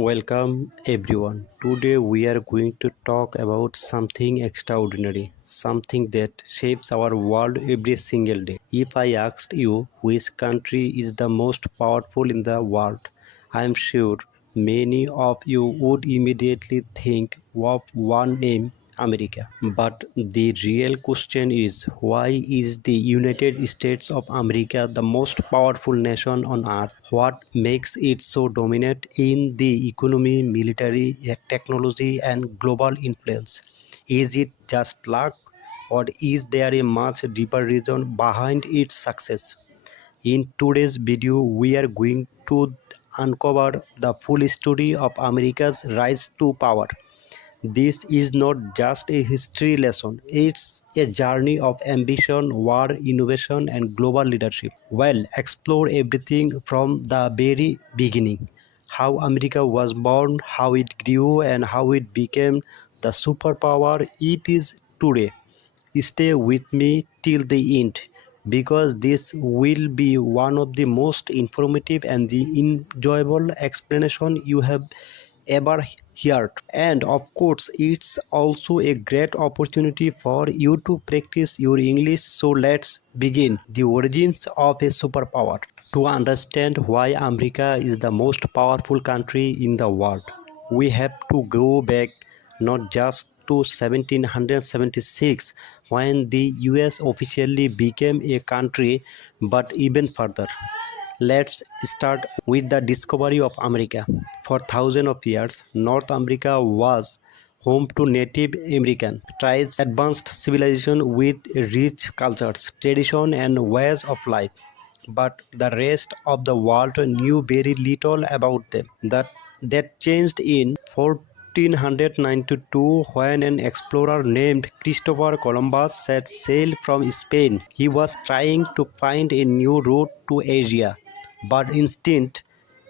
Welcome everyone. Today we are going to talk about something extraordinary, something that shapes our world every single day. If I asked you which country is the most powerful in the world, I am sure many of you would immediately think of one name, America. But the real question is, why is the United States of America the most powerful nation on earth? What makes it so dominant in the economy, military, technology, and global influence? Is it just luck, or is there a much deeper reason behind its success? In today's video, we are going to uncover the full story of America's rise to power. This is not just a history lesson, it's a journey of ambition, war, innovation, and global leadership. Well, explore everything from the very beginning: how America was born, how it grew, and how it became the superpower it is today. Stay with me till the end because this will be one of the most informative and the enjoyable explanation you have ever heard. And of course, it's also a great opportunity for you to practice your English. So let's begin. The origins of a superpower. To understand why America is the most powerful country in the world, we have to go back not just to 1776 when the US officially became a country, but even further. Let's start with the discovery of America. For thousands of years, North America was home to Native American tribes, advanced civilization with rich cultures, tradition, and ways of life. But the rest of the world knew very little about them. That changed in 1492 when an explorer named Christopher Columbus set sail from Spain. He was trying to find a new route to Asia, but instead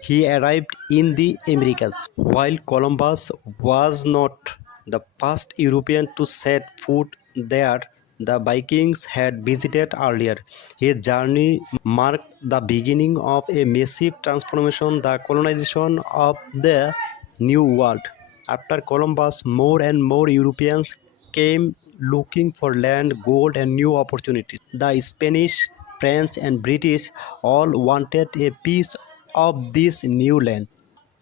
he arrived in the Americas. While Columbus was not the first European to set foot there, the Vikings had visited earlier. His journey marked the beginning of a massive transformation, the colonization of the New World. After Columbus, more and more Europeans came looking for land, gold, and new opportunities. The Spanish, French, and British all wanted a piece of this new land.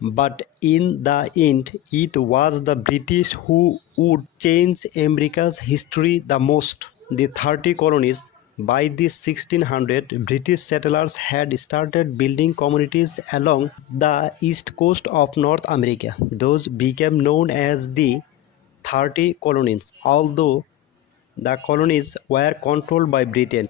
But in the end, it was the British who would change America's history the most. The 30 colonies. By the 1600s, British settlers had started building communities along the east coast of North America. Those became known as the 30 colonies. Although the colonies were controlled by Britain,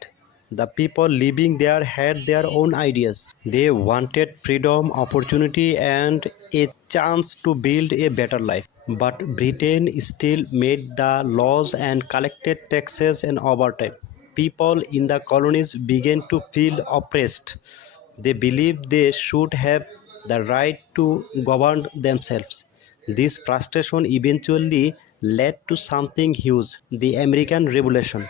the people living there had their own ideas. They wanted freedom, opportunity, and a chance to build a better life. But Britain still made the laws and collected taxes, and over time, people in the colonies began to feel oppressed. They believed they should have the right to govern themselves. This frustration eventually led to something huge: the American Revolution.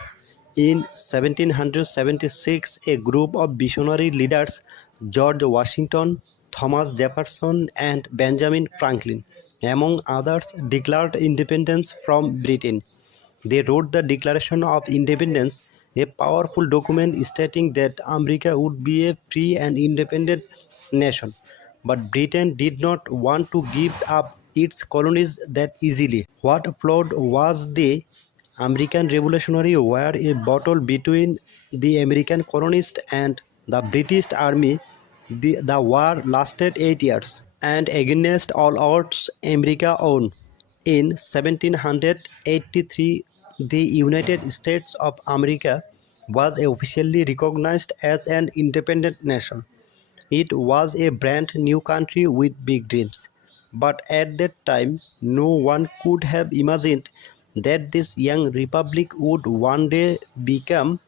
In 1776, a group of visionary leaders, George Washington, Thomas Jefferson, and Benjamin Franklin, among others, declared independence from Britain. They wrote the Declaration of Independence, a powerful document stating that America would be a free and independent nation. But Britain did not want to give up its colonies that easily. What followed was the American Revolutionary War, a battle between the American colonists and the British Army. The war lasted 8 years, and against all odds, America won. In 1783, the United States of America was officially recognized as an independent nation. It was a brand new country with big dreams. But at that time, no one could have imagined that this young republic would one day become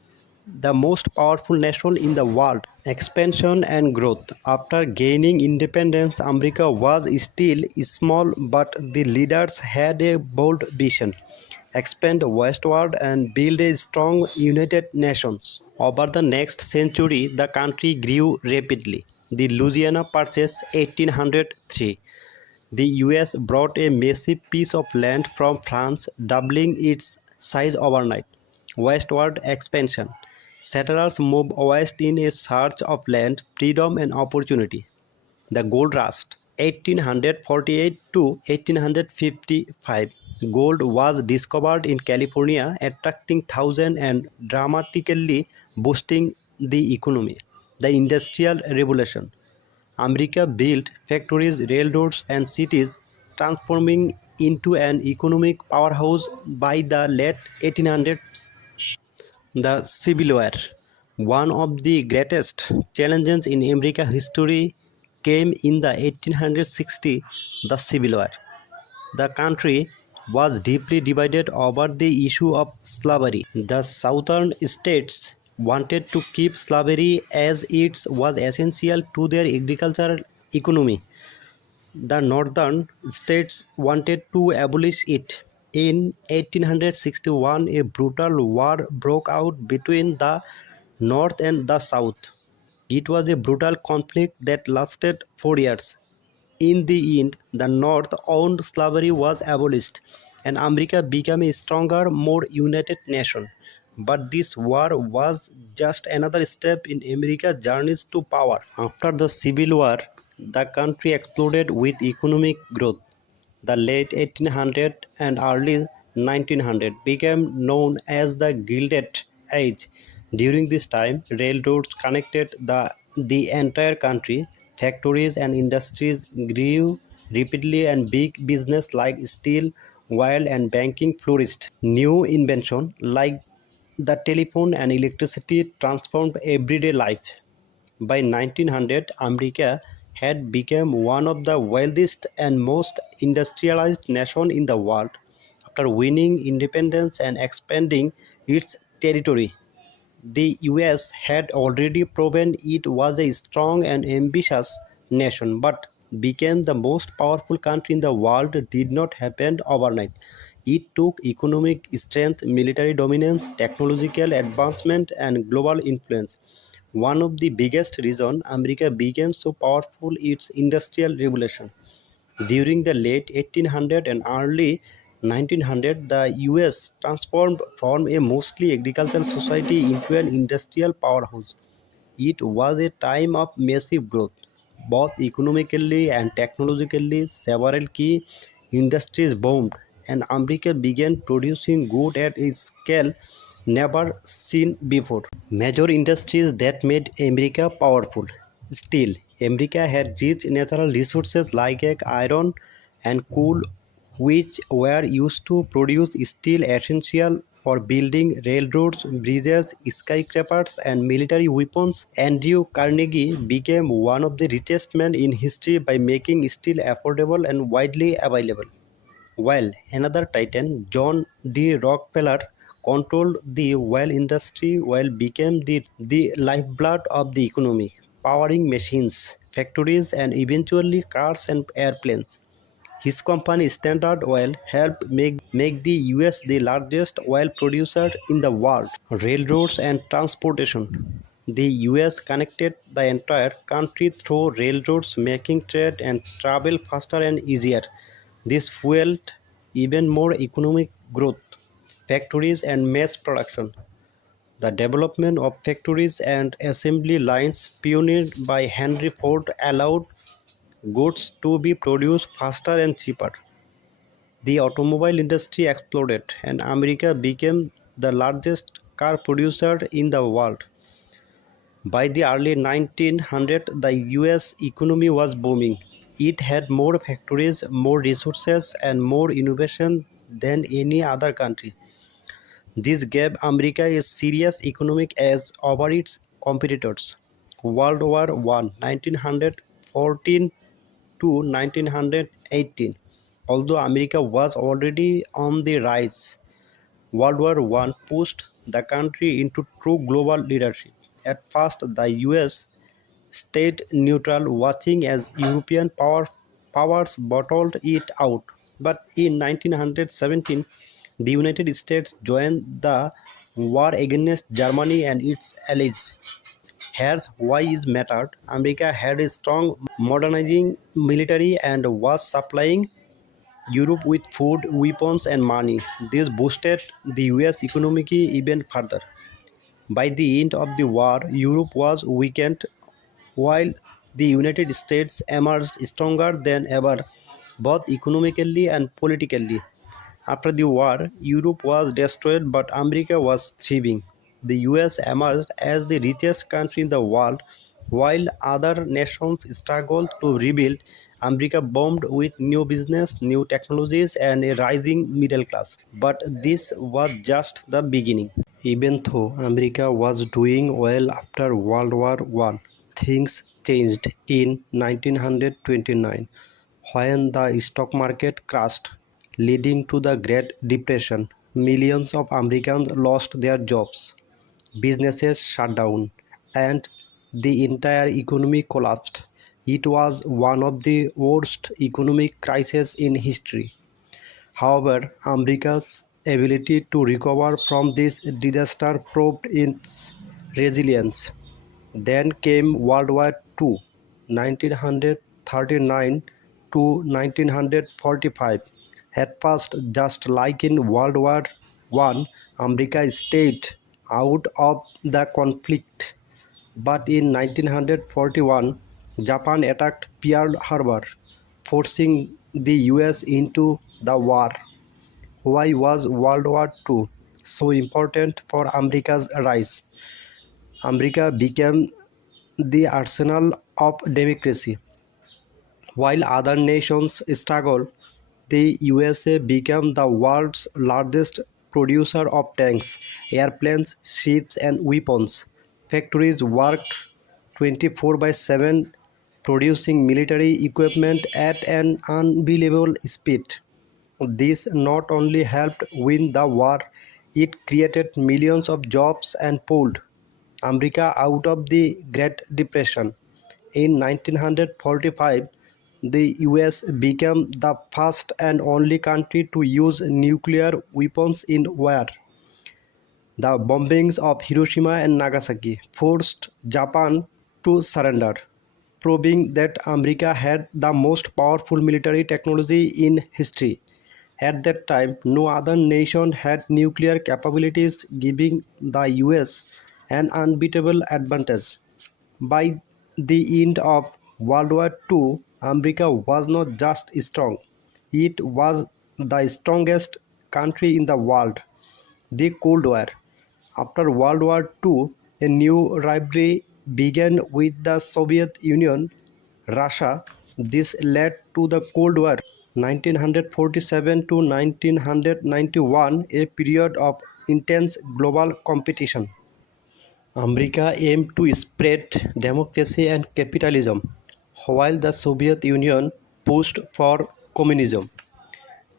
the most powerful nation in the world. Expansion and growth. After gaining independence, America was still small, but the leaders had a bold vision: expand westward and build a strong united nation. Over the next century, the country grew rapidly. The Louisiana Purchase 1803, The US brought a massive piece of land from France, doubling its size overnight. Westward expansion. Settlers moved west in a search of land, freedom, and opportunity. The Gold Rush, 1848 to 1855. Gold was discovered in California, attracting thousands and dramatically boosting the economy. The Industrial Revolution. America built factories, railroads, and cities, transforming into an economic powerhouse by the late 1800s. The Civil War, one of the greatest challenges in American history, came in the 1860. The Civil War. The country was deeply divided over the issue of slavery. The southern states wanted to keep slavery as it was essential to their agricultural economy. The northern states wanted to abolish it. In 1861, a brutal war broke out between the North and the South. It was a brutal conflict that lasted 4 years. In the end, the North owned slavery was abolished, and America became a stronger, more united nation. But this war was just another step in America's journey to power. After the Civil War, the country exploded with economic growth. The late 1800s and early 1900s became known as the Gilded Age. During this time, railroads connected the entire country. Factories and industries grew rapidly, and big business like steel, oil, and banking flourished. New inventions like the telephone and electricity transformed everyday life. By 1900, America had become one of the wealthiest and most industrialized nations in the world. After winning independence and expanding its territory, the US had already proven it was a strong and ambitious nation, but became the most powerful country in the world did not happen overnight. It took economic strength, military dominance, technological advancement, and global influence. One of the biggest reasons America became so powerful is its industrial revolution. During the late 1800s and early 1900s, the US transformed from a mostly agricultural society into an industrial powerhouse. It was a time of massive growth, both economically and technologically. Several key industries boomed, and America began producing goods at a scale never seen before. Major industries that made America powerful. Steel. America had rich natural resources like iron and coal, which were used to produce steel essential for building railroads, bridges, skyscrapers, and military weapons. Andrew Carnegie became one of the richest men in history by making steel affordable and widely available. While another titan, John D. Rockefeller, controlled the oil industry while became the lifeblood of the economy, powering machines, factories, and eventually cars and airplanes. His company Standard Oil helped make the US the largest oil producer in the world. Railroads and transportation. The US connected the entire country through railroads, making trade and travel faster and easier. This fueled even more economic growth. Factories and mass production. The development of factories and assembly lines pioneered by Henry Ford allowed goods to be produced faster and cheaper. The automobile industry exploded, and America became the largest car producer in the world. By the early 1900s, the US economy was booming. It had more factories, more resources, and more innovation than any other country. This gave America a serious economic edge over its competitors. World War I, 1914 to 1918. Although America was already on the rise, World War I pushed the country into true global leadership. At first, the US stayed neutral, watching as powers battled it out. But in 1917, the United States joined the war against Germany and its allies. Here's why is mattered. America had a strong modernizing military and was supplying Europe with food, weapons, and money. This boosted the US economy even further. By the end of the war, Europe was weakened while the United States emerged stronger than ever, both economically and politically. After the war, Europe was destroyed, but America was thriving. The US emerged as the richest country in the world, while other nations struggled to rebuild. America boomed with new business, new technologies, and a rising middle class. But this was just the beginning. Even though America was doing well after World War I, things changed in 1929 when the stock market crashed, leading to the Great Depression. Millions of Americans lost their jobs, businesses shut down, and the entire economy collapsed. It was one of the worst economic crises in history. However, America's ability to recover from this disaster proved its resilience. Then came World War II, 1939 to 1945. At first, just like in World War I, America stayed out of the conflict. But in 1941, Japan attacked Pearl Harbor, forcing the US into the war. Why was World War II so important for America's rise? America became the arsenal of democracy. While other nations struggled, the USA became the world's largest producer of tanks, airplanes, ships, and weapons. Factories worked 24 by 7, producing military equipment at an unbelievable speed. This not only helped win the war, it created millions of jobs and pulled America out of the Great Depression. In 1945, the US became the first and only country to use nuclear weapons in war. The bombings of Hiroshima and Nagasaki forced Japan to surrender, proving that America had the most powerful military technology in history. At that time, no other nation had nuclear capabilities, giving the US an unbeatable advantage. By the end of World War II, America was not just strong, it was the strongest country in the world. The Cold War. After World War II, a new rivalry began with the Soviet Union, Russia. This led to the Cold War, 1947 to 1991, a period of intense global competition. America aimed to spread democracy and capitalism, while the Soviet Union pushed for communism.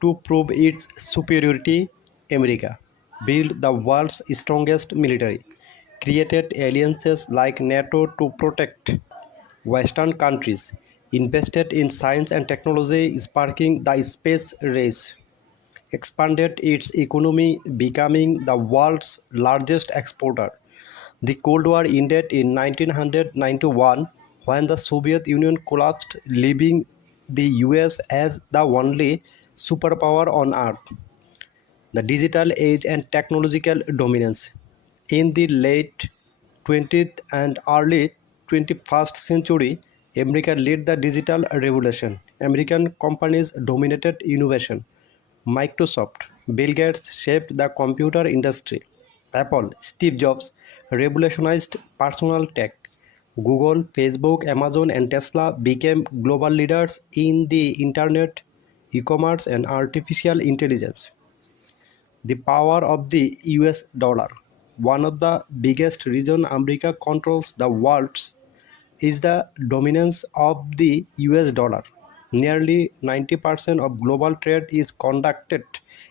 To prove its superiority, America built the world's strongest military, created alliances like NATO to protect Western countries, invested in science and technology, sparking the space race, expanded its economy, becoming the world's largest exporter. The Cold War ended in 1991 when the Soviet Union collapsed, leaving the US as the only superpower on Earth. The digital age and technological dominance. In the late 20th and early 21st century, America led the digital revolution. American companies dominated innovation. Microsoft, Bill Gates shaped the computer industry. Apple, Steve Jobs revolutionized personal tech. Google, Facebook, Amazon, and Tesla became global leaders in the internet, e-commerce, and artificial intelligence. The power of the US dollar. One of the biggest reasons America controls the world is the dominance of the US dollar. Nearly 90% of global trade is conducted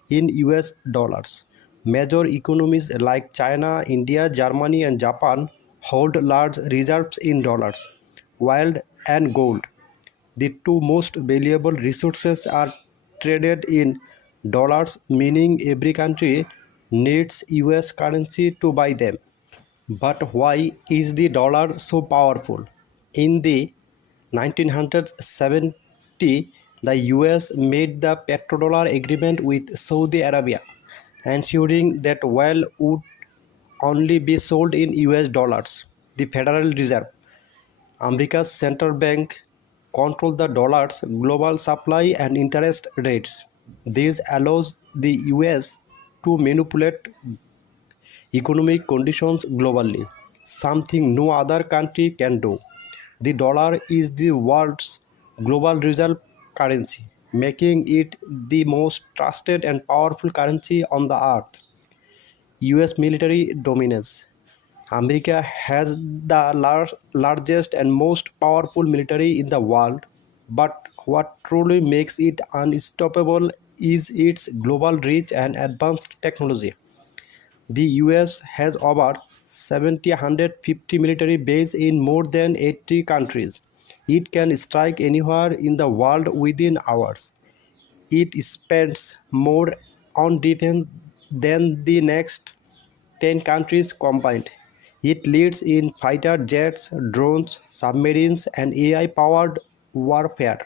in US dollars. Major economies like China, India, Germany, and Japan hold large reserves in dollars. Oil and gold, the two most valuable resources, are traded in dollars, meaning every country needs US currency to buy them. But why is the dollar so powerful? In the 1970, the US made the petrodollar agreement with Saudi Arabia, ensuring that oil would only be sold in US dollars. The Federal Reserve, America's central bank, controls the dollar's global supply and interest rates. This allows the US to manipulate economic conditions globally, something no other country can do. The dollar is the world's global reserve currency, making it the most trusted and powerful currency on the earth. US military dominance. America has the largest and most powerful military in the world, but what truly makes it unstoppable is its global reach and advanced technology. The US has over 750 military bases in more than 80 countries. It can strike anywhere in the world within hours. It spends more on defense than the next 10 countries combined. It leads in fighter jets, drones, submarines, and AI powered warfare.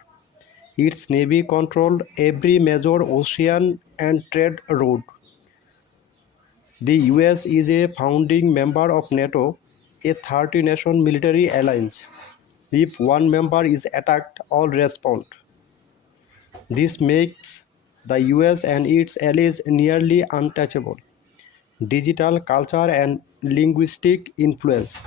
Its navy controlled every major ocean and trade route. The US is a founding member of NATO, a 30-nation military alliance. If one member is attacked, all respond. This makes the US and its allies nearly untouchable. Digital culture and linguistic influence.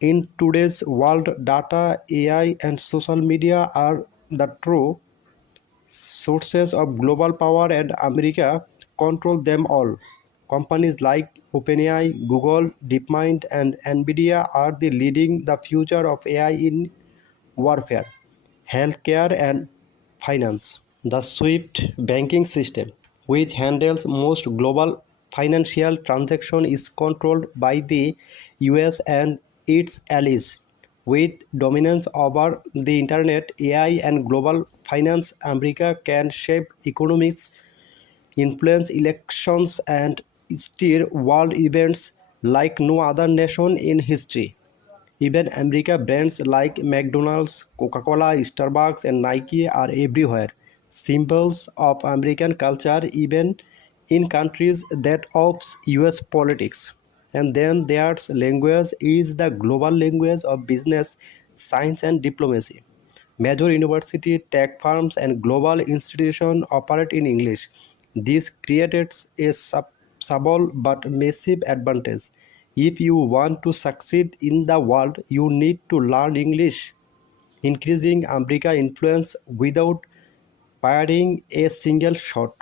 In today's world, data, AI, and social media are the true sources of global power, and America control them all. Companies like OpenAI, Google, DeepMind, and Nvidia are the leading the future of AI in warfare, healthcare, and finance. The SWIFT banking system, which handles most global financial transactions, is controlled by the US and its allies. With dominance over the internet, AI, and global finance, America can shape economics, influence elections, and steer world events like no other nation in history. Even America brands like McDonald's, Coca-Cola, Starbucks, and Nike are everywhere. Symbols of American culture, even in countries that oppose US politics. And then there's language is the global language of business, science, and diplomacy. Major university, tech firms, and global institutions operate in English. This creates a subtle but massive advantage. If you want to succeed in the world, you need to learn English, increasing America influence without firing a single shot.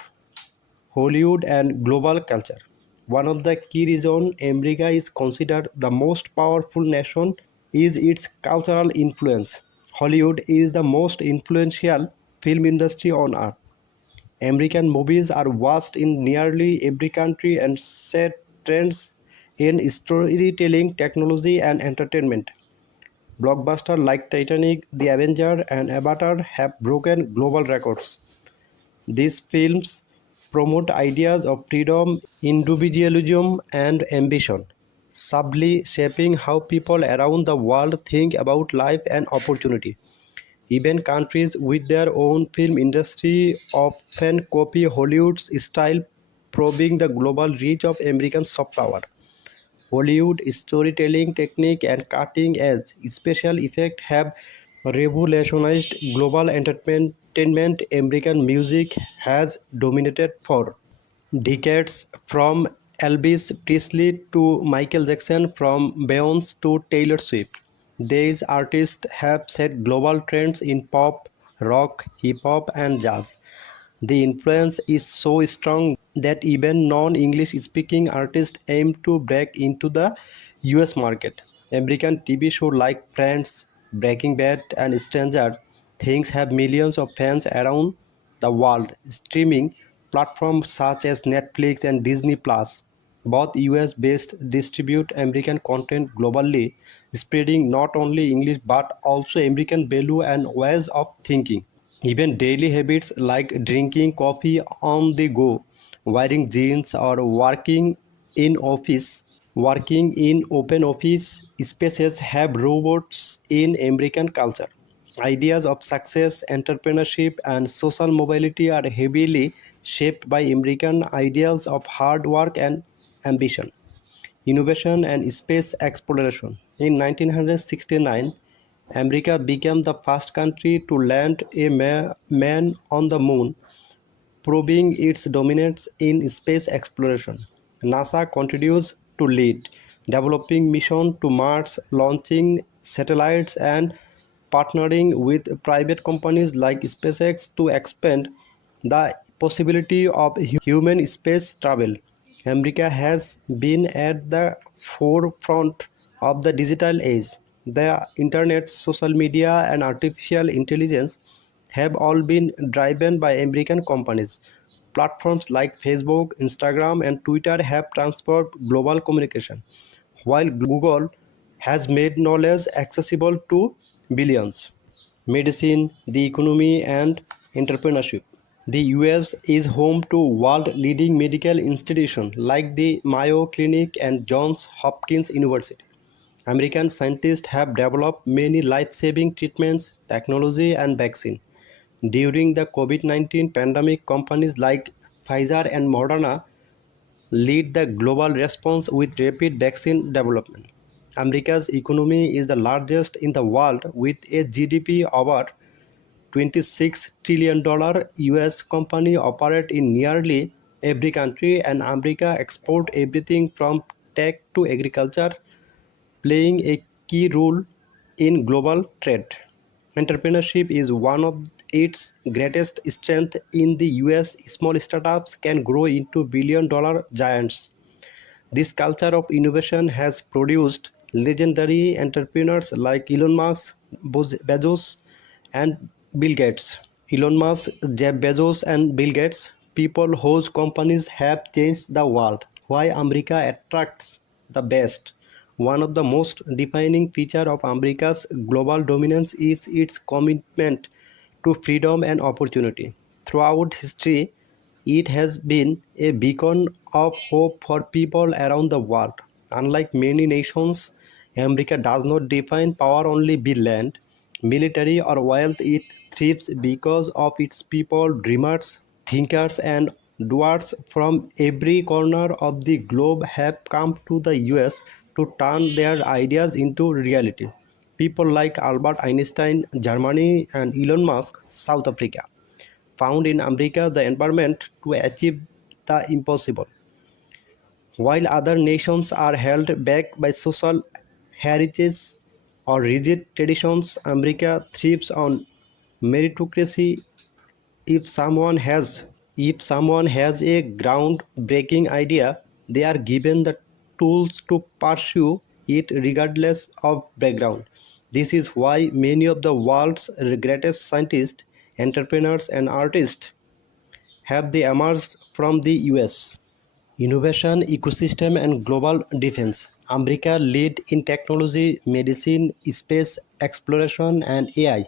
Hollywood and global culture. One of the key reasons America is considered the most powerful nation is its cultural influence. Hollywood is the most influential film industry on earth. American movies are watched in nearly every country and set trends in storytelling, technology, and entertainment. Blockbusters like Titanic, The Avenger, and Avatar have broken global records. These films promote ideas of freedom, individualism, and ambition, subtly shaping how people around the world think about life and opportunity. Even countries with their own film industry often copy Hollywood's style, proving the global reach of American soft power. Hollywood storytelling technique and cutting-edge special effects have revolutionized global entertainment. American music has dominated for decades, from Elvis Presley to Michael Jackson, from Beyonce to Taylor Swift. These artists have set global trends in pop, rock, hip hop, and jazz. The influence is so strong that even non-English speaking artists aim to break into the US market. American TV shows like Friends, Breaking Bad, and Stranger Things have millions of fans around the world. Streaming platforms such as Netflix and Disney Plus, both US-based, distribute American content globally, spreading not only English but also American value and ways of thinking. Even daily habits like drinking coffee on the go, wearing jeans, or working in office working in open office spaces have robots in American culture. Ideas of success, entrepreneurship, and social mobility are heavily shaped by American ideals of hard work and ambition, innovation, and space exploration. In 1969, America became the first country to land a man on the moon, proving its dominance in space exploration. NASA continues to lead, developing missions to Mars, launching satellites, and partnering with private companies like SpaceX to expand the possibility of human space travel. America has been at the forefront of the digital age. The internet, social media, and artificial intelligence have all been driven by American companies. Platforms like Facebook, Instagram, and Twitter have transformed global communication, while Google has made knowledge accessible to billions. Medicine, the economy, and entrepreneurship. The US is home to world-leading medical institutions like the Mayo Clinic and Johns Hopkins University. American scientists have developed many life-saving treatments, technology, and vaccines. During the COVID-19 pandemic, companies like Pfizer and Moderna lead the global response with rapid vaccine development. America's economy is the largest in the world with a GDP over $26 trillion. US companies operate in nearly every country, and America export everything from tech to agriculture, playing a key role in global trade. Entrepreneurship is one of its greatest strengths in the US. Small startups can grow into billion-dollar giants. This culture of innovation has produced legendary entrepreneurs like Elon Musk, Bezos, and Bill Gates. Elon Musk, Jeff Bezos, and Bill Gates, people whose companies have changed the world. Why America attracts the best. One of the most defining features of America's global dominance is its commitment to freedom and opportunity. Throughout history, it has been a beacon of hope for people around the world. Unlike many nations, America does not define power only by land, military, or wealth. It thrives because of its people, dreamers, thinkers, and doers from every corner of the globe have come to the US to turn their ideas into reality. People like Albert Einstein, Germany, and Elon Musk, South Africa, found in America the environment to achieve the impossible. While other nations are held back by social heritage or rigid traditions, America thrives on meritocracy. If someone has if someone has a groundbreaking idea, they are given the tools to pursue it regardless of background. This is why many of the world's greatest scientists, entrepreneurs, and artists have they emerged from the US. Innovation, ecosystem, and global defense. America lead in technology, medicine, space exploration, and AI.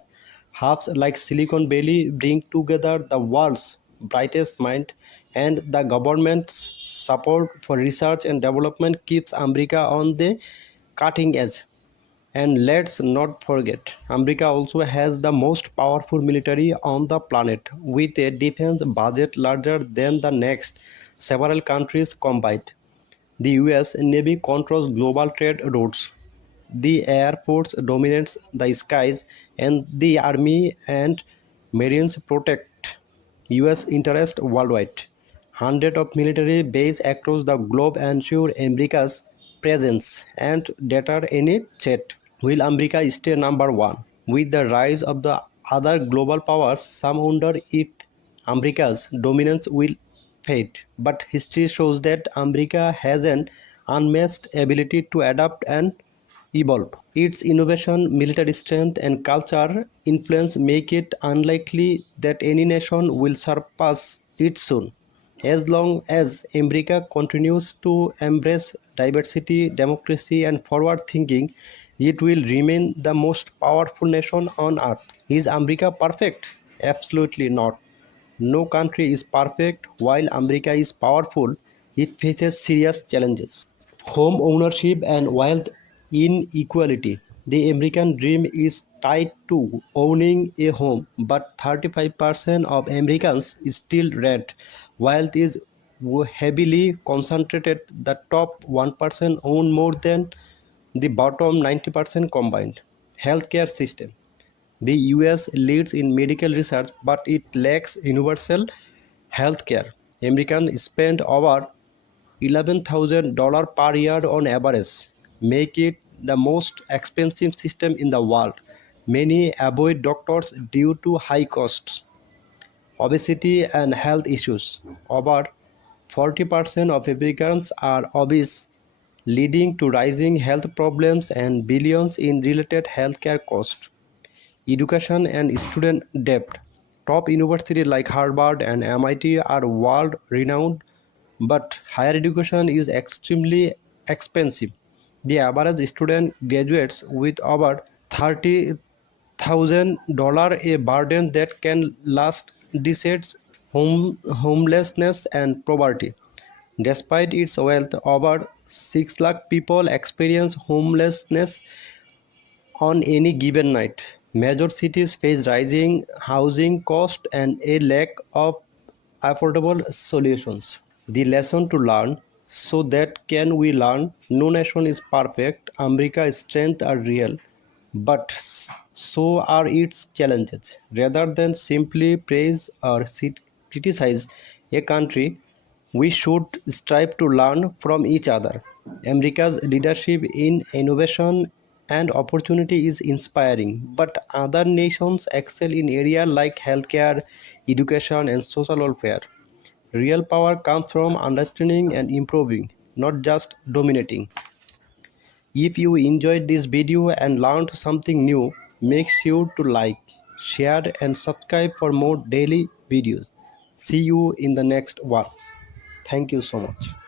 Hubs like Silicon Valley bring together the world's brightest mind, and the government's support for research and development keeps America on the cutting edge. And let's not forget, America also has the most powerful military on the planet, with a defense budget larger than the next several countries combined. The US Navy controls global trade routes. The Air Force dominates the skies, and the Army and Marines protect US interests worldwide. Hundreds of military bases across the globe ensure America's presence and deter any threat. Will America stay number one? With the rise of the other global powers, some wonder if America's dominance will fade. But history shows that America has an unmatched ability to adapt and evolve. Its innovation, military strength, and culture influence make it unlikely that any nation will surpass it soon. As long as America continues to embrace diversity, democracy, and forward thinking, it will remain the most powerful nation on earth. Is America perfect? Absolutely not. No country is perfect. While America is powerful, it faces serious challenges. home ownership and wealth inequality. The American dream is tied to owning a home, but 35% of Americans still rent. Wealth is heavily concentrated. The top 1% own more than the bottom 90% combined. Healthcare system. The US leads in medical research, but it lacks universal healthcare. Americans spend over $11,000 per year on average, make it the most expensive system in the world. Many avoid doctors due to high costs, obesity, and health issues. Over 40% of Americans are obese, leading to rising health problems and billions in related healthcare costs. Education and student debt. Top universities like Harvard and MIT are world renowned, but higher education is extremely expensive. The average student graduates with over $30,000, a burden that can last decades. Homelessness and poverty. Despite its wealth, over 6 lakh people experience homelessness on any given night. Major cities face rising housing costs and a lack of affordable solutions. The lesson to learn, so that can we learn, no nation is perfect. America's strengths are real, but so are its challenges. Rather than simply praise or criticize a country, we should strive to learn from each other. America's leadership in innovation and opportunity is inspiring, but other nations excel in areas like healthcare, education, and social welfare. Real power comes from understanding and improving, not just dominating. If you enjoyed this video and learned something new, make sure to like, share, and subscribe for more daily videos. See you in the next one. Thank you so much.